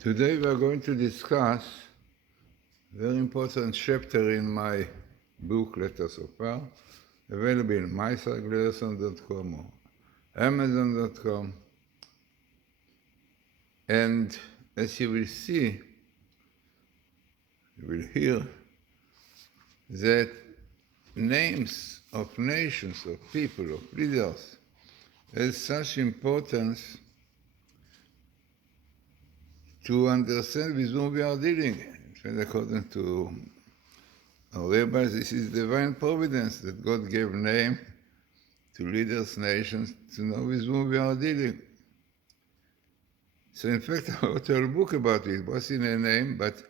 Today we are going to discuss a very important chapter in my book, Letters of Power, available in Matityahu or Amazon.com. And as you will see, you will hear that names of nations, of people, of leaders, has such importance to understand with whom we are dealing. In fact, according to our rabbis, this is divine providence that God gave name to leaders, nations, to know with whom we are dealing. So in fact, I wrote a whole book about it. It was in a name, but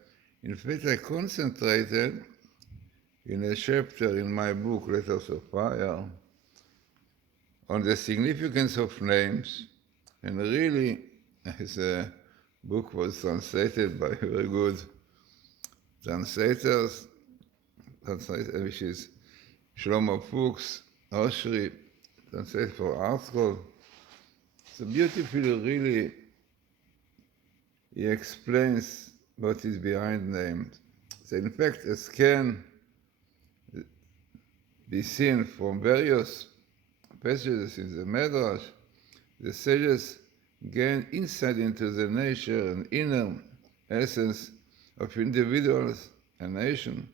in fact I concentrated in a chapter in my book, Letters of Fire, on the significance of names, and really, as a book was translated by very good translators, which is Shlomo Fuchs, Oshri, translated for article. So beautifully, really, he explains what is behind names. So in fact, as can be seen from various passages in the Midrash, the sages gain insight into the nature and inner essence of individuals and nations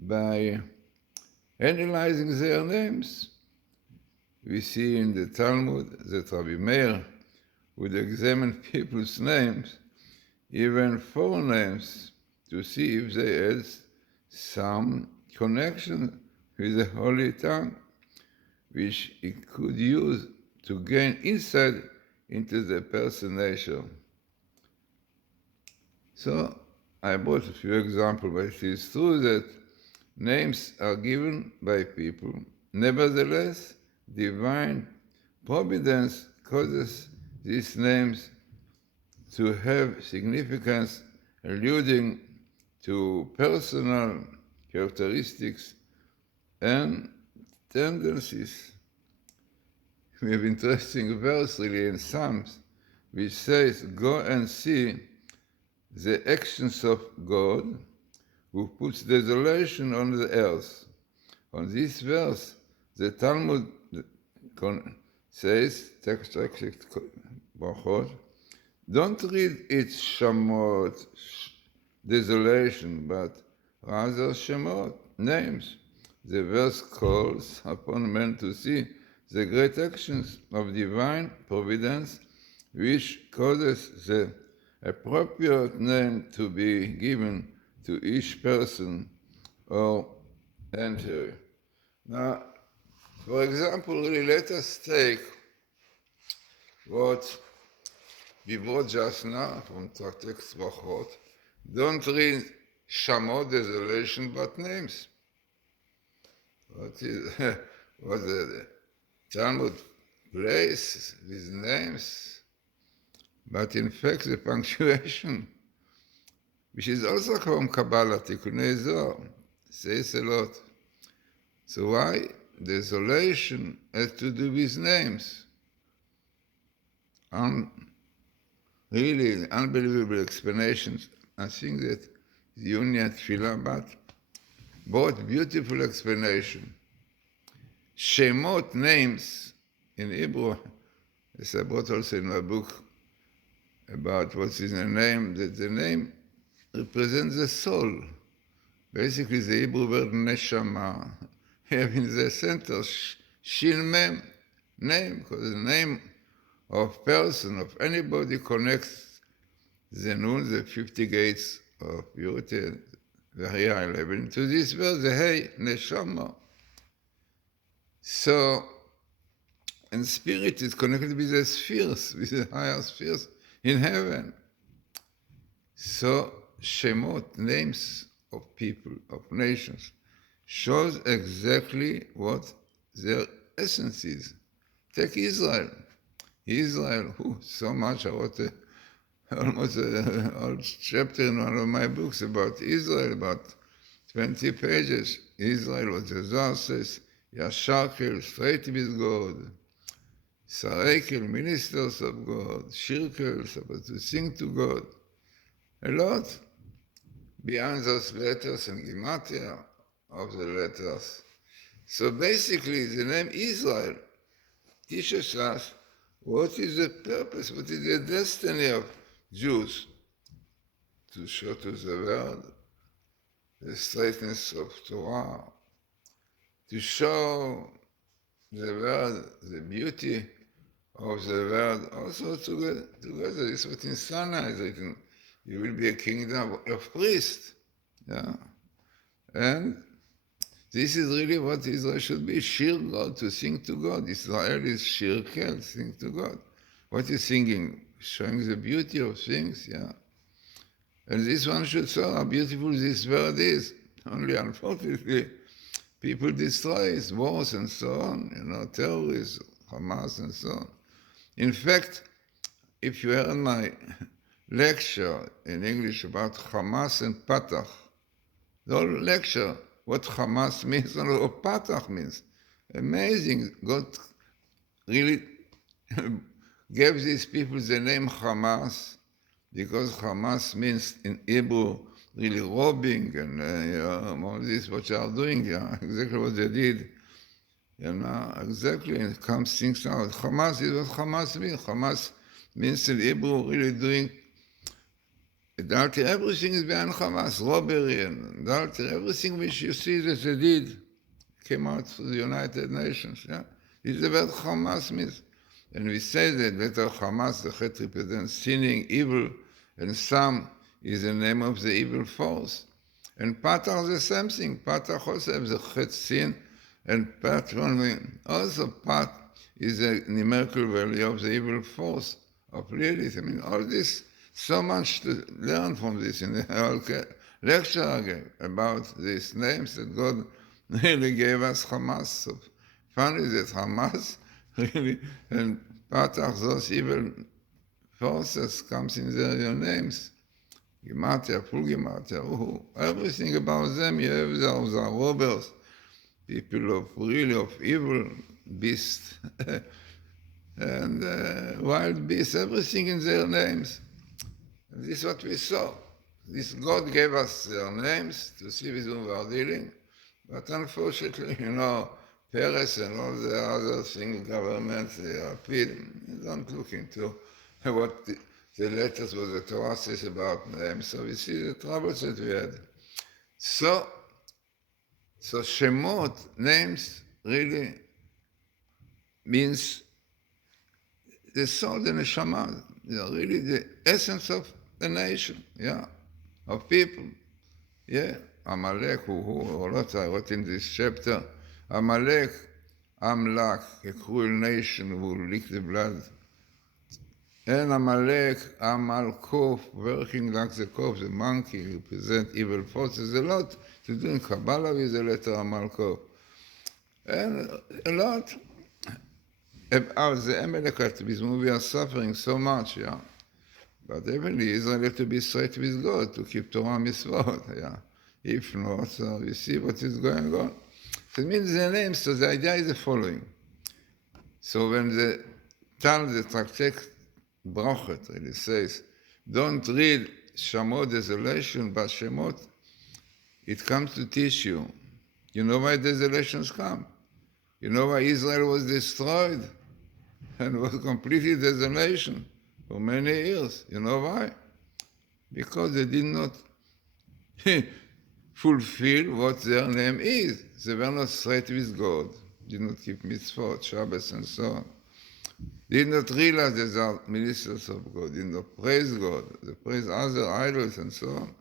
by analyzing their names. We see in the Talmud that Rabbi Meir would examine people's names, even foreign names, to see if they had some connection with the Holy Tongue, which he could use to gain insight into the person's nature. So I brought a few examples, but it is true that names are given by people. Nevertheless, divine providence causes these names to have significance, alluding to personal characteristics and tendencies. We have interesting verse really in Psalms, which says, "Go and see the actions of God, who puts desolation on the earth." On this verse, the Talmud says, don't read it Shamot, desolation, but rather Shemot, names. The verse calls upon men to see the great actions of divine providence, which causes the appropriate name to be given to each person or entity. Now, for example, really, let us take what we brought just now from Text Brachot. Don't read Shamot, desolation, but names. What the Talmud plays with names, but in fact the punctuation, which is also from Kabbalah, Tikkunei Zohar, says a lot. So why desolation has to do with names? Really unbelievable explanations. I think that the Union Tfilah but brought beautiful explanation. Shemot, names, in Hebrew, as I brought also in my book about what is a name, that the name represents the soul. Basically, the Hebrew word neshama, have in the center shin mem, name, because the name of person, of anybody, connects the nun, the 50 gates of purity, very high level, to this word, the hey, neshama. So, and spirit is connected with the spheres, with the higher spheres in heaven. So, Shemot, names of people, of nations, shows exactly what their essence is. Take Israel. Israel, so much, I wrote almost a whole chapter in one of my books about Israel, about 20 pages. Israel, what the Zohar says, Yasharkel, straight with God. Sarekel, ministers of God. Shirkel, supposed to sing to God. A lot. Behind those letters and gematria of the letters. So basically, the name Israel teaches us what is the purpose, what is the destiny of Jews, to show to the world the straightness of Torah, to show the world the beauty of the world, also together. This is what in Sinai is written. You will be a kingdom of priests. Yeah? And this is really what Israel should be, Shir God, to sing to God. Israel is Shir Kel, sing to God. What is singing? Showing the beauty of things, yeah. And this one should show how beautiful this world is. Only unfortunately, people destroy it, wars and so on, terrorists, Hamas and so on. In fact, if you heard my lecture in English about Hamas and Fatah, the whole lecture, what Hamas means and what Fatah means. Amazing. God really gave these people the name Hamas because Hamas means in Hebrew really robbing and all this what they are doing, exactly what they did. Exactly, and it comes things out. Hamas is what Hamas means. Hamas means in Hebrew really doing adultery. Everything is behind Hamas, robbery and adultery, everything which you see that they did came out to the United Nations. Yeah? This is what Hamas means. And we say that letter Hamas, the Chet represents sinning, evil, and Sam is the name of the evil force. And Fatah is the same thing. Fatah also has the Chet sin, and Pat also Pat is a numerical value of the evil force of Lilith. I mean, all this, so much to learn from this in the whole lecture about these names that God really gave us Hamas. So funny that Hamas really and Fatah, those evil forces comes in their names. Gematria, full gematria, everything about them, you have those are robbers, people of evil, beasts, and wild beasts, everything in their names. And this is what we saw. This God gave us their names to see with whom we are dealing. But unfortunately, Paris and all the other things, governments, they are appealing. Don't look into what the letters what the Torah says about names. So we see the troubles that we had. So Shemot, names, really means the soul, the neshama, really the essence of the nation, of people. Amalek, or not, I wrote in this chapter, Amalek, Amlak, a cruel nation who will lick the blood. And Amalek, Amalkov, working like the Kov, the monkey, represent evil forces. A lot to do in Kabbalah with the letter Amalkov. And a lot about the Amalekite, because we are suffering so much, But definitely Israel has to be straight with God, to keep Torah Mitzvot, If not, so we see what is going on. So it means the name, so the idea is the following. So when the Talmud, the Tractate Brochet, really says, don't read Shemot desolation, but Shemot, it comes to teach you. You know why desolations come? You know why Israel was destroyed and was completely desolation for many years? You know why? Because they did not fulfill what their name is. They were not straight with God, did not keep mitzvot, Shabbos, and so on. Did not realize that they are ministers of God, did not praise God, they praise other idols, and so on.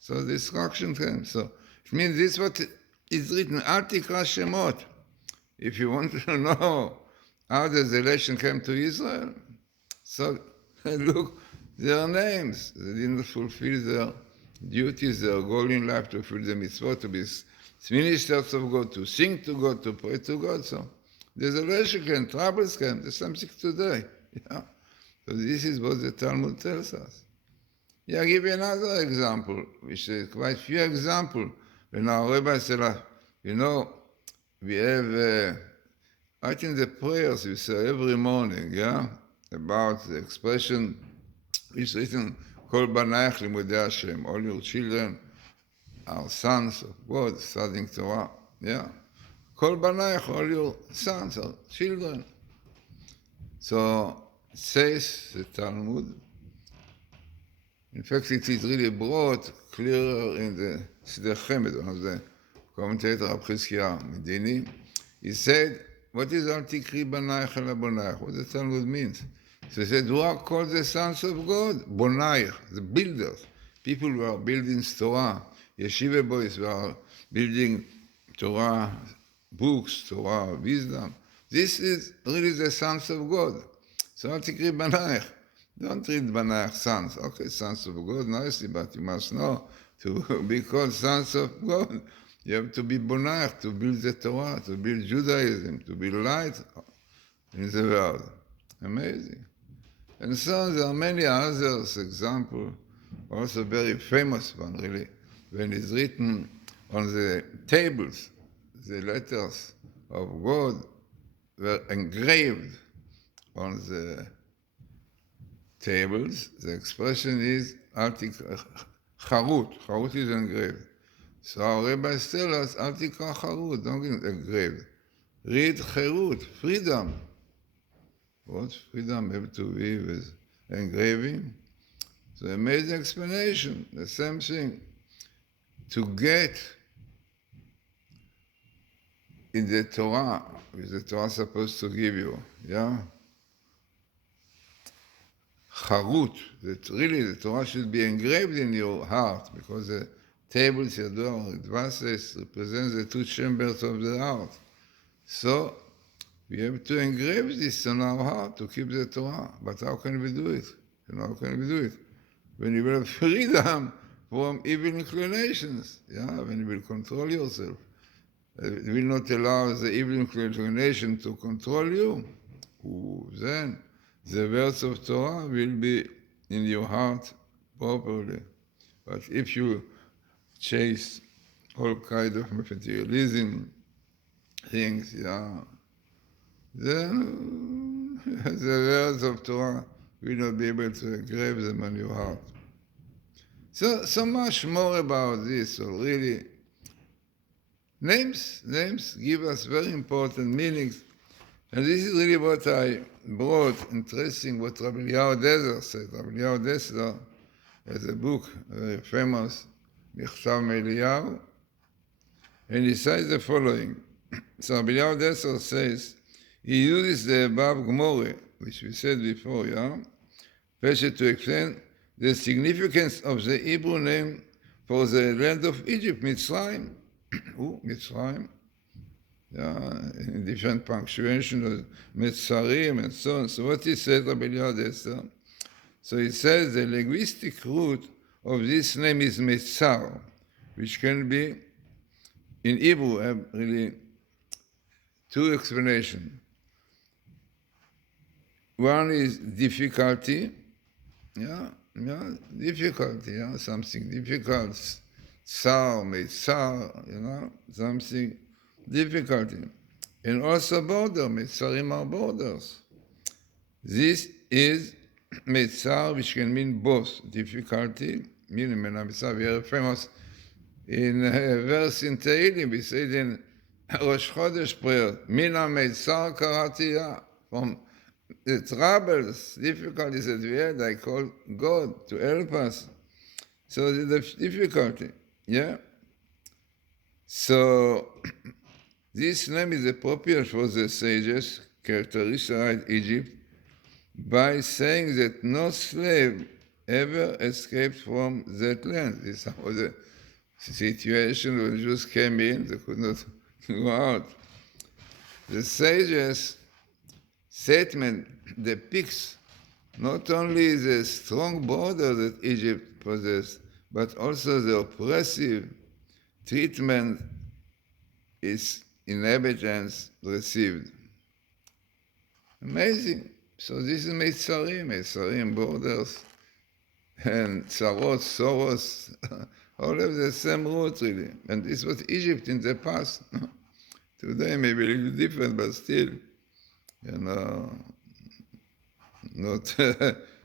So destruction came. So it means this is what is written, Al Tikra Shemot. If you want to know how the desolation came to Israel, so look, their names, they didn't fulfill their duties, their goal in life to fulfill the mitzvot, to be ministers of God, to sing to God, to pray to God. So desolation came, troubles came, there's something today. So this is what the Talmud tells us. I'll give you another example, which is quite few examples. When our Rabbi said, we have, I think the prayers we say every morning, about the expression which is written Kol banayach limudei Hashem. All your children are sons of God, studying Torah. Yeah. Kol banayach, all your sons are children. So, it says the Talmud. In fact, it is really brought clearer in the Siddur Chemed, one of the commentators of Chizkiah Medini. He said, what is Al Tikri Banayach Ela Bonayach? What the Talmud means? So he said, who are called the sons of God? Bonayach, the builders. People who are building Torah. Yeshiva boys who are building Torah books, Torah wisdom. This is really the sons of God. So Al Tikri Banayach. Don't read Banayach sons. Okay, sons of God, nicely, but you must know to be called sons of God. You have to be Bonayach, to build the Torah, to build Judaism, to build light in the world. Amazing. And so there are many others, example, also very famous one, really, when it's written on the tables, the letters of God were engraved on the tables. The expression is Charut. Charut is engraved. So our rabbis tell us, Altikra Charut, don't get engraved. Read Cherut, freedom. What freedom have to be with engraving? So amazing explanation, the same thing. To get in the Torah, which the Torah is supposed to give you, yeah? Charut, that really the Torah should be engraved in your heart, because the tables, Yador, Dvases, represents the two chambers of the heart. So, we have to engrave this on our heart to keep the Torah. But how can we do it? How can we do it? When you will have freedom from evil inclinations, when you will control yourself. You will not allow the evil inclination to control you. Then the words of Torah will be in your heart properly. But if you chase all kind of materialism things, then the words of Torah will not be able to engrave them on your heart. So much more about this. So really, names give us very important meanings. And this is really what I brought, interesting, what Rabbi Eliyahu Dezer said. Rabbi Eliyahu Dezer has a book, very famous, Michtav Me'Eliyahu, and he says the following. So Rabbi Eliyahu Dezer says, he uses the above Gemara, which we said before, to explain the significance of the Hebrew name for the land of Egypt, Mitzrayim. Mitzrayim. In different punctuation, Metzarim and so on. So what he said, Rabbi Eliyahu Dezer, so he says the linguistic root of this name is Metzar, which can be, in Hebrew, have really two explanations. One is difficulty, difficulty, something difficult, tsar, Metzar, something difficulty. And also border, Metzarim are borders. This is Metzar, which can mean both difficulty, meaning very famous in a verse in Tehillim, we say in Rosh Chodesh prayer, Mina Metzar Karati, from the troubles, difficulties that we had, I call God to help us. So the difficulty, So this name is appropriate for the sages characterized Egypt by saying that no slave ever escaped from that land. This was the situation when Jews came in, they could not go out. The sages' statement depicts not only the strong border that Egypt possessed, but also the oppressive treatment its inhabitants received. Amazing. So this is Metzarim borders, and Tzarot, Soros, all of the same root really. And this was Egypt in the past. Today maybe a little different, but still, not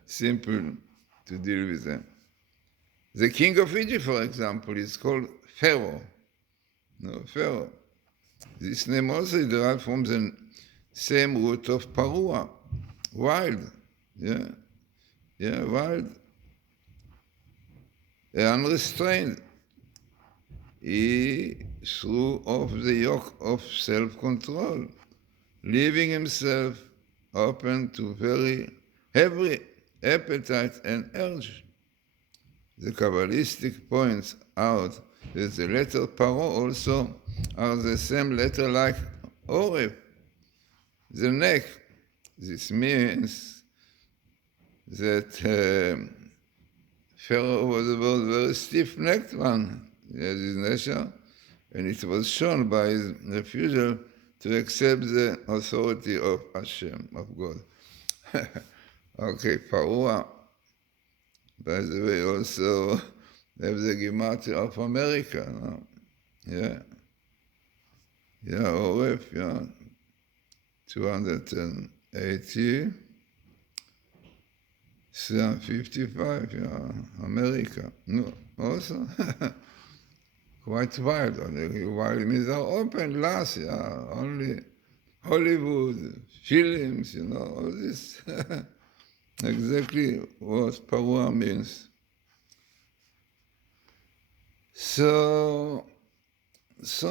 simple to deal with them. The king of Egypt, for example, is called Pharaoh. No, Pharaoh. This name also is derived from the same root of parua, wild. Wild. Unrestrained. He threw off the yoke of self-control, leaving himself open to very heavy appetite and urge. The Kabbalistic points out that the letter Paro also are the same letter like Oref, the neck. This means that Pharaoh was a very stiff-necked one, as his nature, and it was shown by his refusal to accept the authority of Hashem, of God. Okay, Parua, by the way, also have the Gematria of America, no? Oref, 280, 55, America. No, also quite wild. Wild means open glass, only Hollywood, films, all this. Exactly what Parua means. So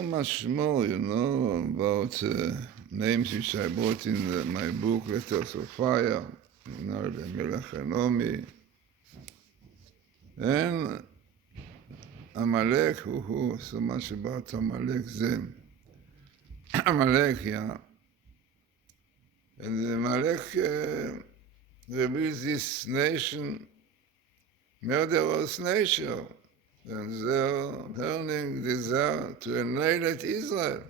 much more, about names which I brought in my book, Letters of Fire, the Melech Enomi, and Amalek, so much about Amalek, them. Amalek, and the Amalek reveals this nation, murderous nature, and their burning desire to annihilate Israel.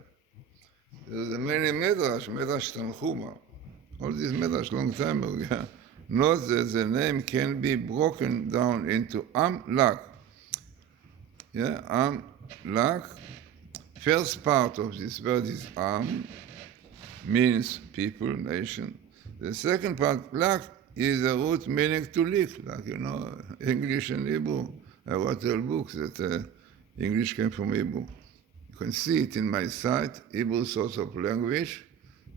There's many Medrash Tanchuma, all these Medrash long time ago, note that the name can be broken down into Amlak. Amlak. First part of this word is Am, means people, nation. The second part, Lak, is a root meaning to lick, like, English and Hebrew. I wrote a book that English came from Hebrew. You can see it in my site, Hebrew Source of Language,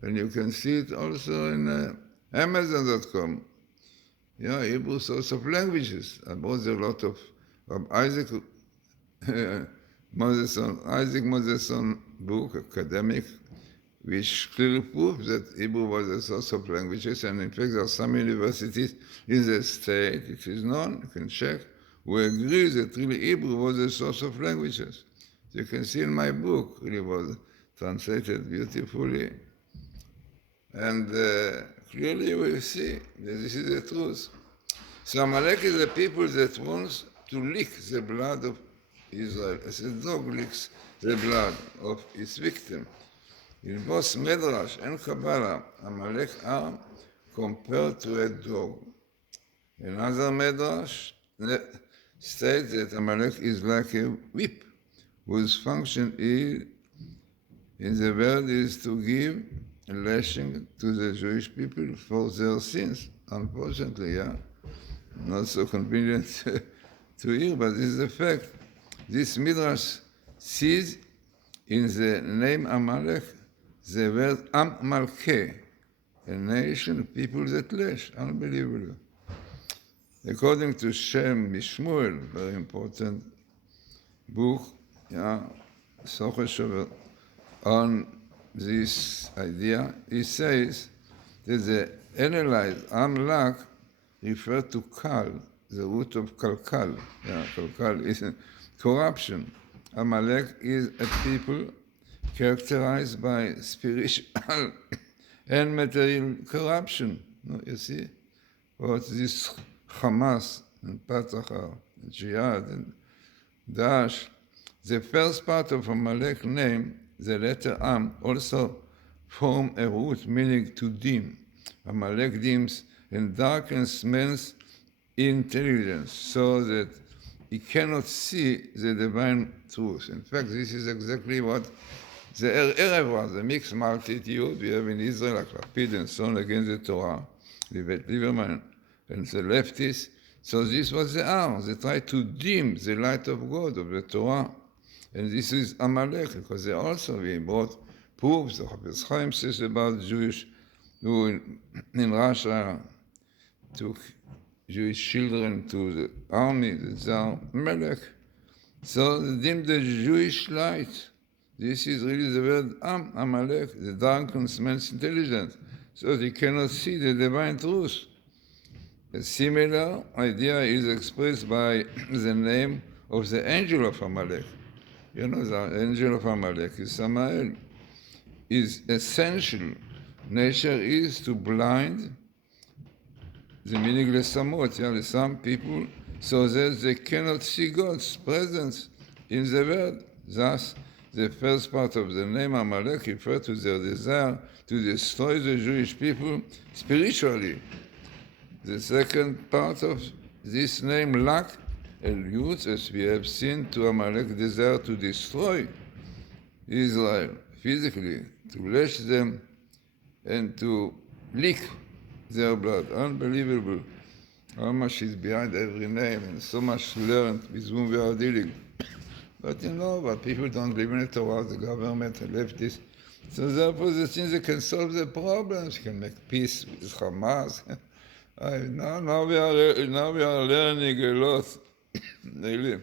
and you can see it also in Amazon.com. Hebrew Source of Languages. I bought a lot of Isaac Moseson book, academic, which clearly proves that Hebrew was a source of languages, and in fact there are some universities in the state, it is known, you can check, who agree that really Hebrew was a source of languages. You can see in my book, it was translated beautifully, and clearly you will see that this is the truth. So Amalek is the people that wants to lick the blood of Israel, as a dog licks the blood of its victim. In both Medrash and Kabbalah, Amalek are compared to a dog. Another Medrash states that Amalek is like a whip, whose function in the world is to give a lashing to the Jewish people for their sins. Unfortunately, not so convenient to hear, but this is a fact. This Midrash sees in the name Amalek the word Am-Malkeh, a nation of people that lash. Unbelievable. According to Shem Mishmuel, very important book, on this idea, he says that the analyzed Amlak refer to Kal, the root of Kalkal. Kalkal is corruption. Amalek is a people characterized by spiritual and material corruption. You see what this Hamas and Fatah and Jihad and Daesh, the first part of Amalek name, the letter Am, also form a root meaning to dim. Amalek dims and darkens man's intelligence so that he cannot see the divine truth. In fact, this is exactly what the Erev was, the mixed multitude we have in Israel, like Lapid and so on, against the Torah, Lieberman and the leftists, So this was the hour. They tried to dim the light of God, of the Torah. And this is Amalek, because we brought proofs. The Chafetz Chaim says about Jewish who in Russia took Jewish children to the army, the Tsar Melech. So they dimmed the Jewish light. This is really the word Amalek, the darkness man's intelligence, so they cannot see the divine truth. A similar idea is expressed by the name of the angel of Amalek. You know, the angel of Amalek is Samael. His essential nature is to blind the meaningless samot, some people, so that they cannot see God's presence in the world. Thus, the first part of the name Amalek refers to their desire to destroy the Jewish people spiritually. The second part of this name, Lak, alludes, as we have seen, to Amalek's desire to destroy Israel physically, to lash them and to lick their blood. Unbelievable how much is behind every name and so much learned with whom we are dealing. But but people don't believe in the Torah, the government, the leftists. So therefore, the things that can solve the problems, can make peace with Hamas. Now we are learning a lot, really,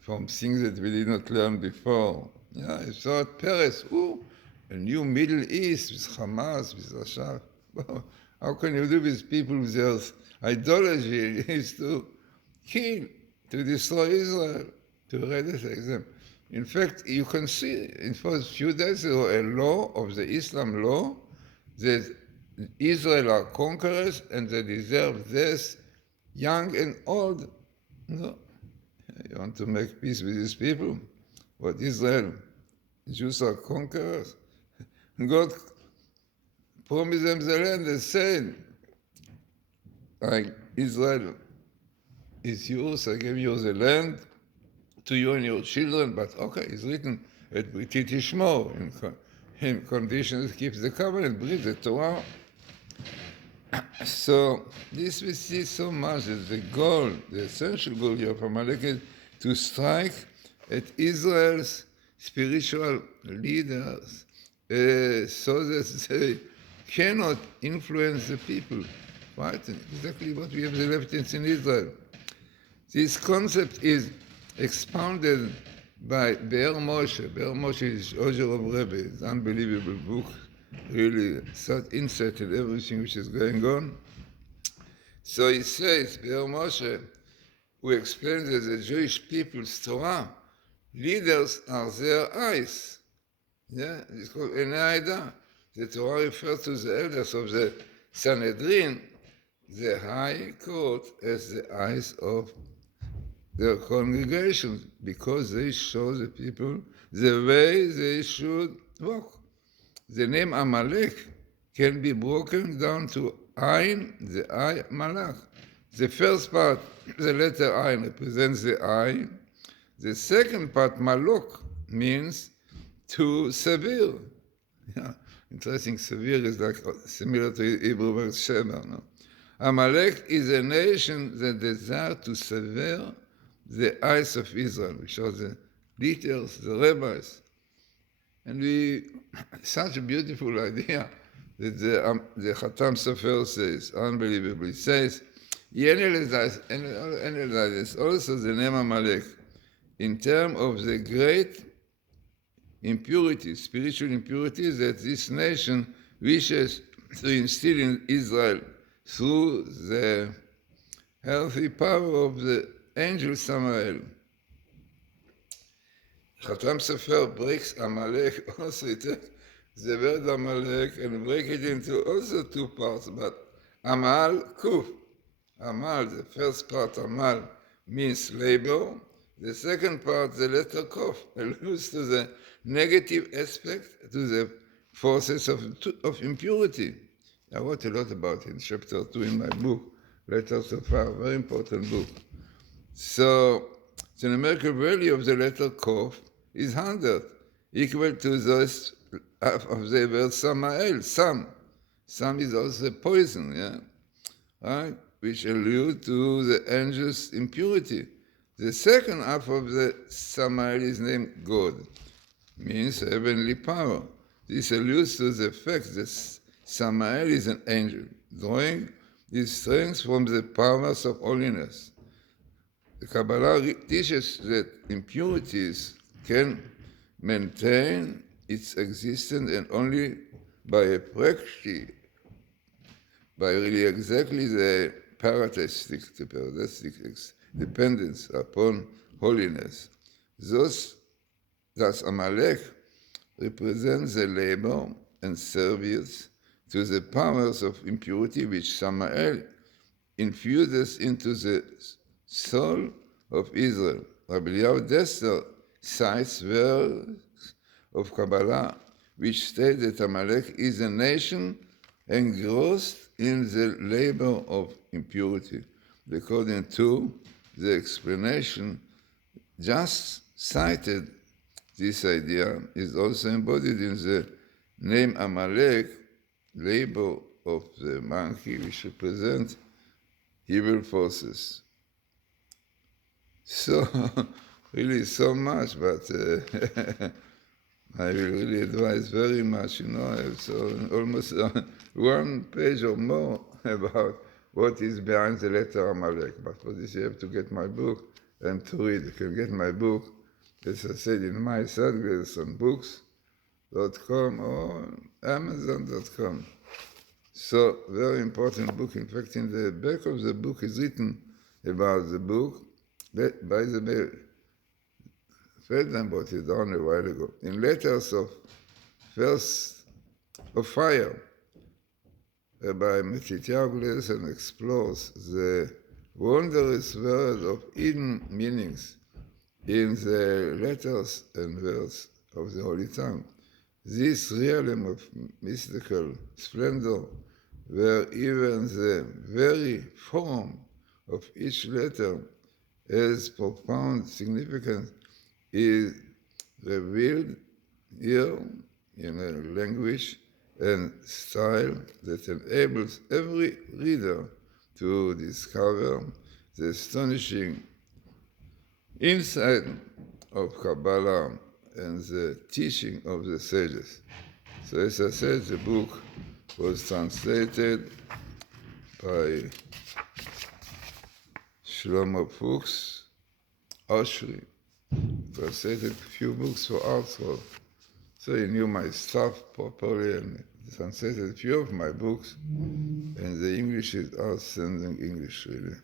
from things that we did not learn before. I thought Peres, a new Middle East with Hamas, with Russia. How can you do with people with their ideology is to kill, to destroy Israel, to eradicate them? In fact, you can see, in a few days ago, a law of the Islam law that Israel are conquerors and they deserve death, young and old. No, you want to make peace with these people? What Israel, Jews are conquerors. God promised them the land, the same. Like Israel is yours, I give you the land to you and your children, but okay, it's written at Briti Tishmo, in conditions keep the covenant, breathe the Torah. So this we see so much that the goal, the essential goal here of Amalek is to strike at Israel's spiritual leaders so that they cannot influence the people. Right? Exactly what we have the leftists in Israel. This concept is expounded by Be'er Moshe. Be'er Moshe is Ozer of Rebbe. It's an unbelievable book. Really, such insight in everything which is going on. So he says, Be'er Moshe, who explains that the Jewish people's Torah, leaders are their eyes. Yeah, it's called Enei Ha'edah. The Torah refers to the elders of the Sanhedrin, the high court, as the eyes of their congregations, because they show the people the way they should walk. The name Amalek can be broken down to Ain, the eye, Malach. The first part, the letter Ain, represents the eye. The second part, Malok, means to severe. Yeah, interesting, severe is like similar to Hebrew word Shemer. No? Amalek is a nation that desires to sever the eyes of Israel, which are the leaders, the rabbis. And such a beautiful idea that the Khatam Sofer says, unbelievably, says, he analyzes also the name Amalek in terms of the great impurity, spiritual impurity that this nation wishes to instill in Israel through the healthy power of the angel Samael. Khatam Sofer breaks Amalek, also takes the word Amalek and break it into also two parts, but Amal, Kuf. Amal, the first part, Amal, means labor. The second part, the letter Kof, alludes to the negative aspect, to the forces of impurity. I wrote a lot about it in chapter 2 in my book, Letters of Fire, very important book. So, the numerical value of the letter Kof is 100, equal to those of the word Samael, Sam. Sam is also poison, yeah? Right? which allude to the angel's impurity. The second half of the Samael is named God, means heavenly power. This alludes to the fact that Samael is an angel, drawing his strength from the powers of holiness. The Kabbalah teaches that impurities can maintain its existence and only by a practice, by really exactly the parastic dependence upon holiness. Thus Amalek represents the labor and service to the powers of impurity which Samael infuses into the soul of Israel. Rabbi Eliyahu Dessler cites verses of Kabbalah which state that Amalek is a nation engrossed in the labor of impurity. According to the explanation just cited, this idea is also embodied in the name Amalek, labor of the monkey, which represents evil forces. So, really so much, but I will really advise very much, so almost 1 page or more about what is behind the letter Amalek. But for this you have to get my book and to read. You can get my book, as I said, in Matityahu Glazerson books.com or Amazon.com. So, very important book. In fact, in the back of the book is written about the book. That, by the way, Feldman brought it down a while ago. In letters of fire, whereby Matityahu Glazerson explores the wondrous world of hidden meanings in the letters and words of the Holy Tongue. This realm of mystical splendor, where even the very form of each letter has profound significance, is revealed here in a language and style that enables every reader to discover the astonishing insight of Kabbalah and the teaching of the sages. So as I said, the book was translated by Shlomo Fuchs, Oshri, translated a few books for Arthur. So he knew my stuff properly and translated a few of my books, and the English is outstanding English, really.